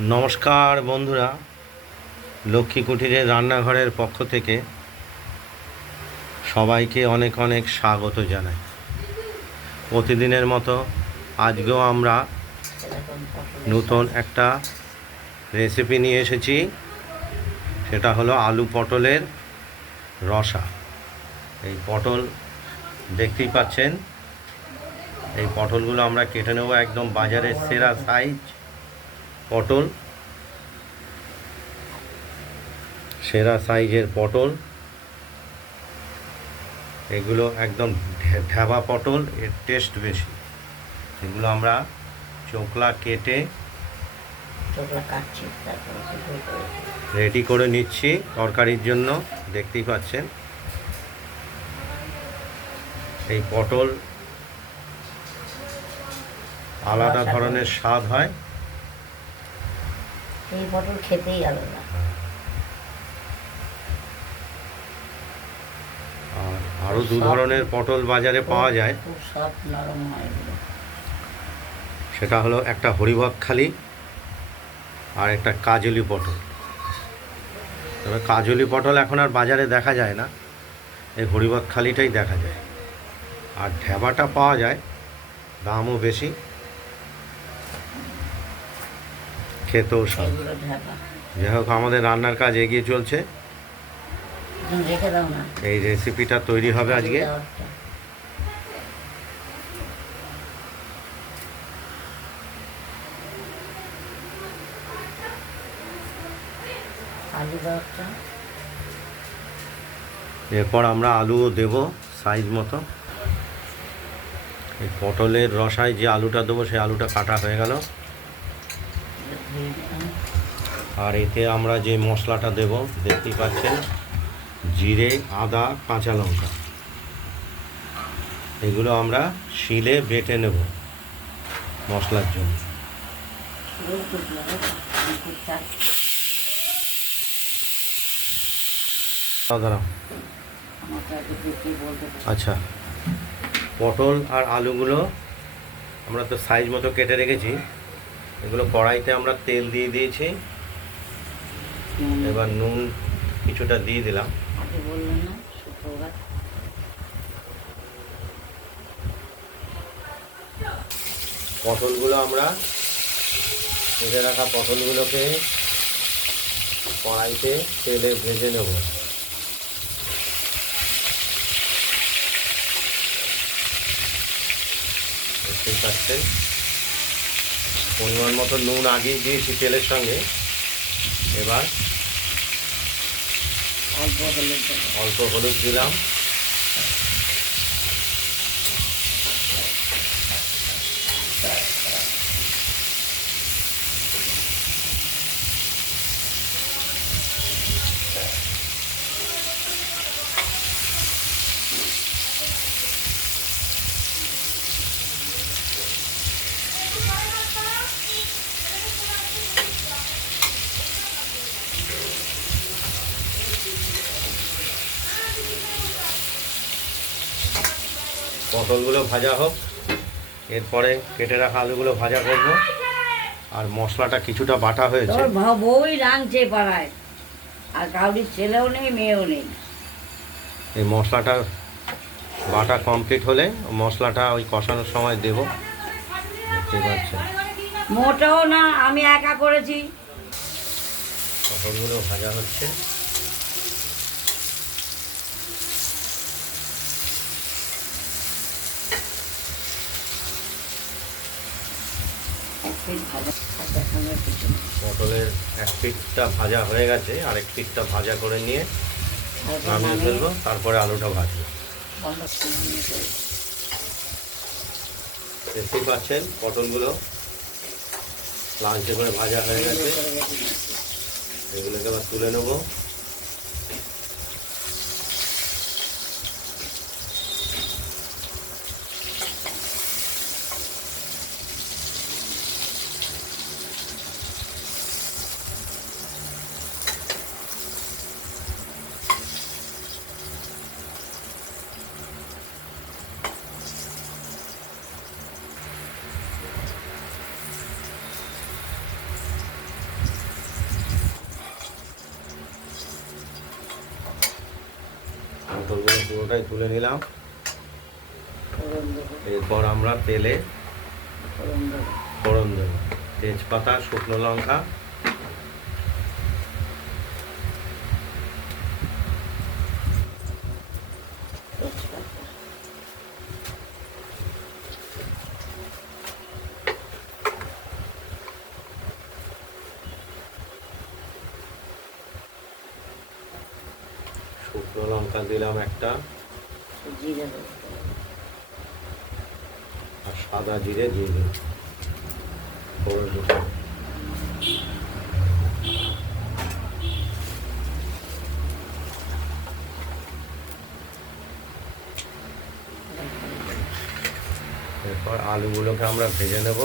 নমস্কার বন্ধুরা, লক্ষ্মী কুটিরের রান্নাঘরের পক্ষ থেকে সবাইকে অনেক অনেক স্বাগত জানাই। প্রতিদিনের মতো আজকেও আমরা নতুন একটা রেসিপি নিয়ে এসেছি, সেটা হলো আলু পটলের রসা। এই পটল দেখতেই পাচ্ছেন, এই পটলগুলো আমরা কেটে নেব একদম বাজারের সেরা সাইজ পটল সেরা সাইজের পটল এগুলো একদম ঢেবা পটল এর টেস্ট বেশি। এগুলো আমরা চোকলা কেটে চোখলা করেছি রেডি করে নিচ্ছি তরকারির জন্য দেখতেই পাচ্ছেন। এই পটল আলাদা ধরনের স্বাদ হয়। এই পটল খেতেই আলাদা আর আরও দু ধরনের পটল বাজারে পাওয়া যায়। খুব সফট নরম হয় এগুলো। সেটা হলো একটা হরিভাবখালি আর একটা কাজলি পটল। তবে কাজলি পটল এখন আর বাজারে দেখা যায় না। এই হরিভাবখালিটাই দেখা যায়। আর ঢেবাটা পাওয়া যায় দামও বেশি। খেতেও স্বাদ যাই হোক আমাদের রান্নার কাজ এগিয়ে চলছে। এই রেসিপিটা তৈরি হবে আজকে। এরপর আমরা আলুও দেব সাইজ মতো। এই পটলের রসায় যে আলুটা দেবো, সেই আলুটা কাটা হয়ে গেল। আর এতে আমরা যে মশলাটা দেব, দেখতেই পাচ্ছেন, জিরে, আদা, কাঁচা লঙ্কা। এগুলো আমরা শিলে বেটে নেব মশলার জন্য। আচ্ছা পটল আর আলুগুলো আমরা তো সাইজ মতো কেটে রেখেছি। এগুলো কড়াইতে আমরা তেল দিয়ে দিয়েছি। এবার নুন কিছুটা দিয়ে দিলাম। পটলগুলো আমরা ভেজে রাখা পটলগুলোকে কড়াইতে তেলে ভেজে নেব। দেখতেই পাচ্ছেন? পরিমাণ মতো নুন আগেই দিয়েছি তেলের সঙ্গে। এবার অল্প হলে অল্প হলুদ দিলাম। পটলগুলো ভাজা হোক এরপরে কেটে রাখা আলুগুলো ভাজা করব। আর মশলাটা কিছুটা বাটা হয়েছে। বউই রাঁধছে পাড়ায়। আর কাউরির ছেলেও নেই মেয়েও নেই। এই মশলাটা বাটা কমপ্লিট হলে মশলাটা ওই কষানোর সময় দেব। পাচ্ছেন মোটেও না আমি একা করেছি। পটলগুলো ভাজা হচ্ছে। এক পিস ভাজা আর দেখানোর কিছু পটলের এক পিঠটা ভাজা হয়ে গেছে আর এক পিঠটা ভাজা করে নিয়ে নামিয়ে ফেলব তারপরে আলুটা ভাজবো দেখতেই পাচ্ছেন পটলগুলো লাঞ্চে করে ভাজা হয়ে গেছে। এগুলোকে আবার তুলে নেব পুরোটাই তুলে নিলাম। এরপর আমরা তেলে ফোড়ন দেবো। তেজপাতা শুকনো লঙ্কা। শুকনো লঙ্কা দিলাম একটা। জিরে আর সাদা জিরে ফোড়ন এরপর আলুগুলোকে আমরা ভেজে নেব।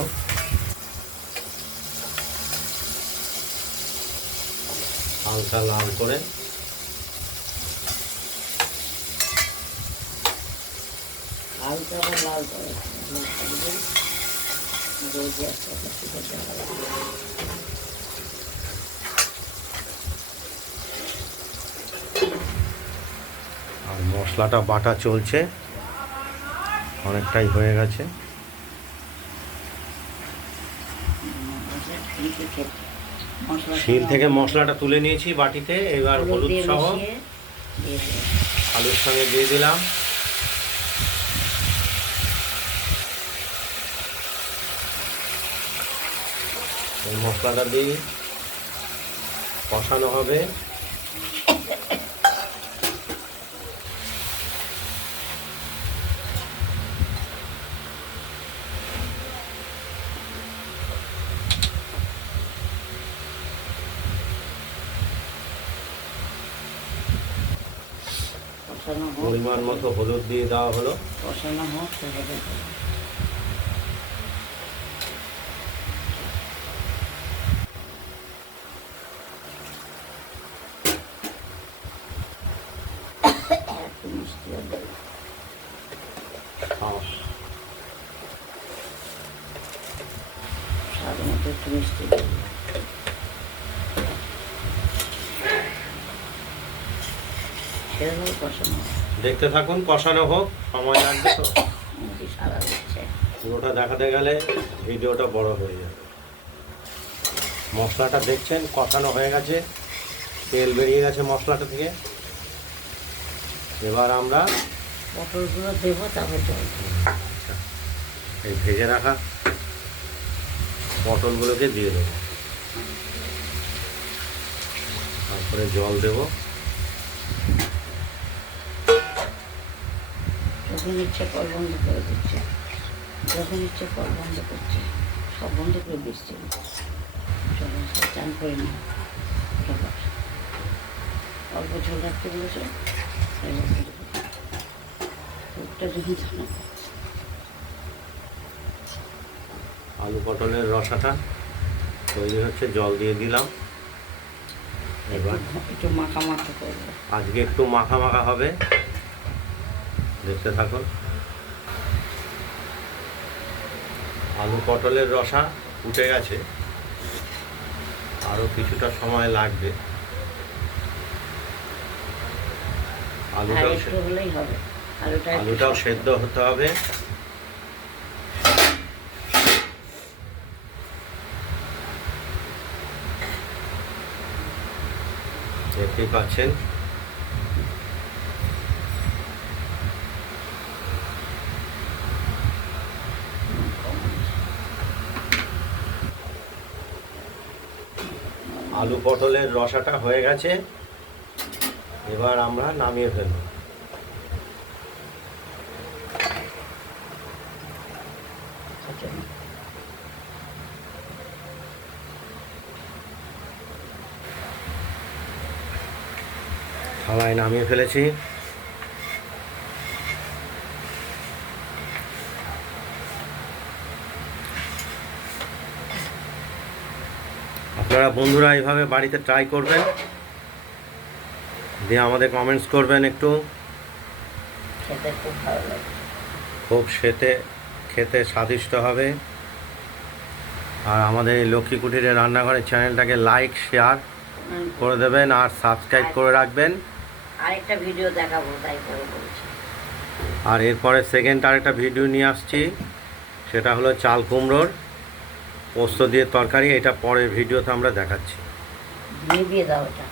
হালকা লাল করে হালকা আবার লাল করে রোজ একটা কিছু করতে হবে আর মশলাটা বাটা চলছে। অনেকটাই হয়ে গেছে। শিল থেকে মশলাটা তুলে নিয়েছি বাটিতে এবার হলুদ সহ। আলুর সঙ্গে দিয়ে দিলাম। এই মশলাটা দিয়ে কষানো হবে। পরিমাণ মতো হলুদ দিয়ে দেওয়া হলো। কষানো হোক ছেড়ে দেবো একটু মিষ্টিও দেবো খাও। স্বাদ মতো একটু মিষ্টি। দেখতে থাকুন কষানো হোক সময় লাগবে তো। পুরোটা দেখাতে গেলে ভিডিওটা বড় হয়ে যাবে। মশলাটা দেখছেন কষানো হয়ে গেছে। তেল বেরিয়ে গেছে মশলাটা থেকে। এবার আমরা পটলগুলো দেবো তারপর জল আচ্ছা, এই ভেজে রাখা পটলগুলোকে দিয়ে দেবো। তারপরে জল দেবো। যখন ইচ্ছে কল বন্ধ করে দিচ্ছে। যখন ইচ্ছে কল বন্ধ করছে, সব বন্ধ করে দিচ্ছে। সব চান করে না অল্প ঝোল রাখতে বলেছে? তাই অল্প ঝোল রাখতে। দুধটা যখন ছানা আলু পটলের রসাটা তৈরি হচ্ছে জল দিয়ে দিলাম। এবার একটু মাখা মাখা করব। আজকে একটু মাখা মাখা হবে। দেখতে থাকুন। আলু পটলের রসা উঠে গেছে। আরও কিছুটা সময় লাগবে। আলুটাও একটু সে- হলেই হবে। আলুটা একটু আলুটাও সেদ্ধ হতে হবে। দেখতেই পাচ্ছেন আলু পটলের রসাটা হয়ে গেছে। এবার আমরা নামিয়ে ফেলব। আচ্ছা, থালায় নামিয়ে ফেলেছি। আপনারা বন্ধুরা এইভাবে বাড়িতে ট্রাই করবেন। দিয়ে আমাদের কমেন্টস করবেন একটু। খুব সেতে খেতে স্বাদিষ্ট হবে। আর আমাদের এই লক্ষ্মী কুটিরের রান্নাঘরের চ্যানেলটাকে লাইক শেয়ার করে দেবেন আর সাবস্ক্রাইব করে রাখবেন। আরেকটা ভিডিও দেখাবো তাই করে বলছি। আর এরপরে সেকেন্ড আরেকটা ভিডিও নিয়ে আসছি সেটা হলো চাল কুমড়োর পোস্ত দিয়ে তরকারি এটা পরের ভিডিওতে আমরা দেখাচ্ছি। দিয়ে দাও এটা।